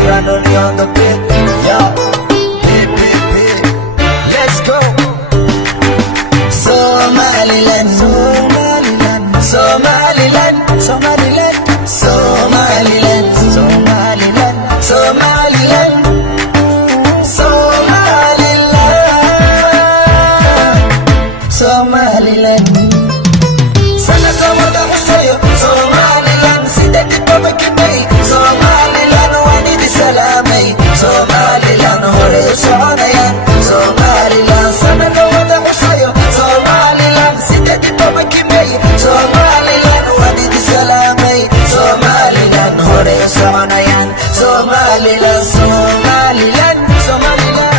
Cyrano on the beat. Yo, beat. Let's go. Somaliland, Somaliland, Somaliland, Somaliland, Somaliland, Somaliland, Somaliland, Somaliland, Somaliland. Sana kama damu sayo, Somaliland, sidaki pa makibay, Somaliland, wani di salamay, Somaliland, hore usana yan, Somaliland, sana kama damu sayo, Somaliland, sidaki pa makibay, Somaliland, wani di salamay, Somaliland, hore usana yan, Somaliland, Somaliland, Somaliland,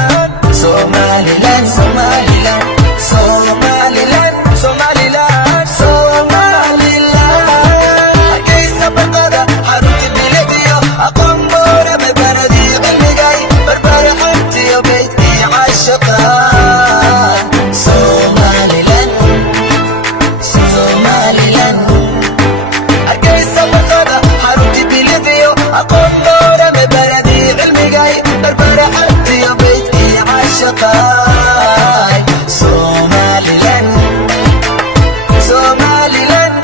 Somaliland, Somaliland, Somaliland, Somaliland, Somaliland. Hargeysa barkada xarunti bilicdiyo aqoon boora babaradii cilmigay barbara xuntiyo beydkii caashaqa Somaliland, Somaliland. Hargeysa barkada xarunti bilicdiyo aqoon boora babaradii cilmigay barbara xuntiyo beydkii caashaqa Somaliland, Somaliland,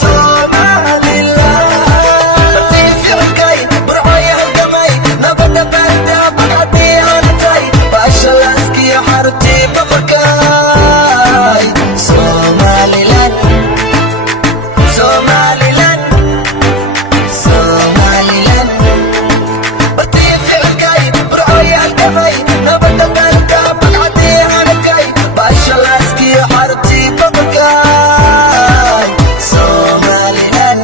Somaliland. Bartii ficilkay burcooy halgamay nabada baarida baqcadii aanatay baasha laaskiyo xaruntii boqorkay Somaliland, Somaliland, Somaliland. Bartii ficilkay burcooy halgamay nabada baarida baqcadii aanatay baasha laaskiyo xaruntii boqorkay Somaliland,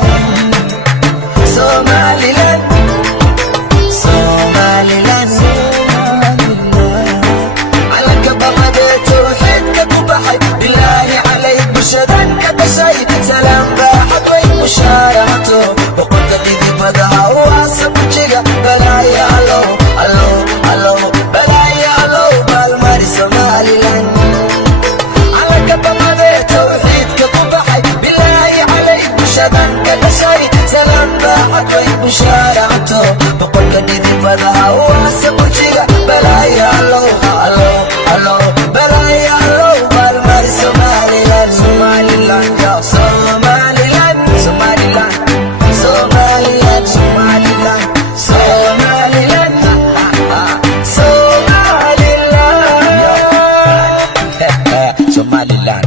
Somaliland, Somaliland. Calanka baqadee tawxiidka ku baxay bilaahi calayk bulshadan ka dhashay salaam baaxad way mushaaracato boqorka dhidibadaha waasa bujiga balaaya allow allow allow balaaya allow maalmari Somaliland calanka baqadee tawxiidka ku baxay bilaahi calayk bulshadan ka dhashay salaam baaxad way mushaaracato boqorka dhidibadaha waasa bujiga balaaya allow allow allow balaaya allow maalmari Somaliland, Somaliland, yo, Somaliland, Somaliland, Somaliland, Somaliland, Somaliland, Somaliland, Somaliland.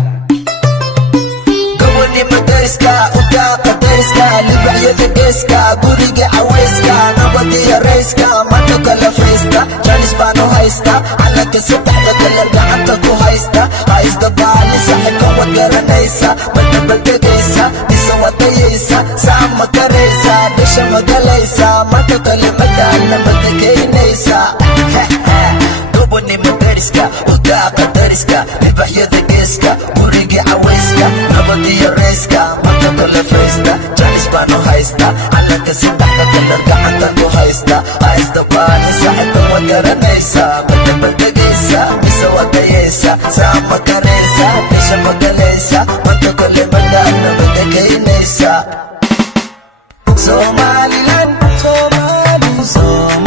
Gabadhi madariska udaaqa dariska libaxyada geeska guriga caweyska nabadiyo rayska manta kala faysta janis baan u haysta calanka saddexda kalar gacanta ku haysta haysta baali saxibka wad garanaysa badda baldegaysa bisa wadayaysa saa ma karaysa dhisha magalaysa manta kale madaalna madageynaysa gabadhi madariska udaaqa dariska libaxyada geeska guriga caweyska nabadiyo rayska manta kala faysta janis baan u haysta calanka saddexda kalar gacanta ku haysta haysta baali saxibka wad garanaysa badda baldegaysa bisa wadayaysa saa ma karaysa dhisha magalaysa manta kale madaalna madageynaysa Somaliland, Somaliland, Somaliland.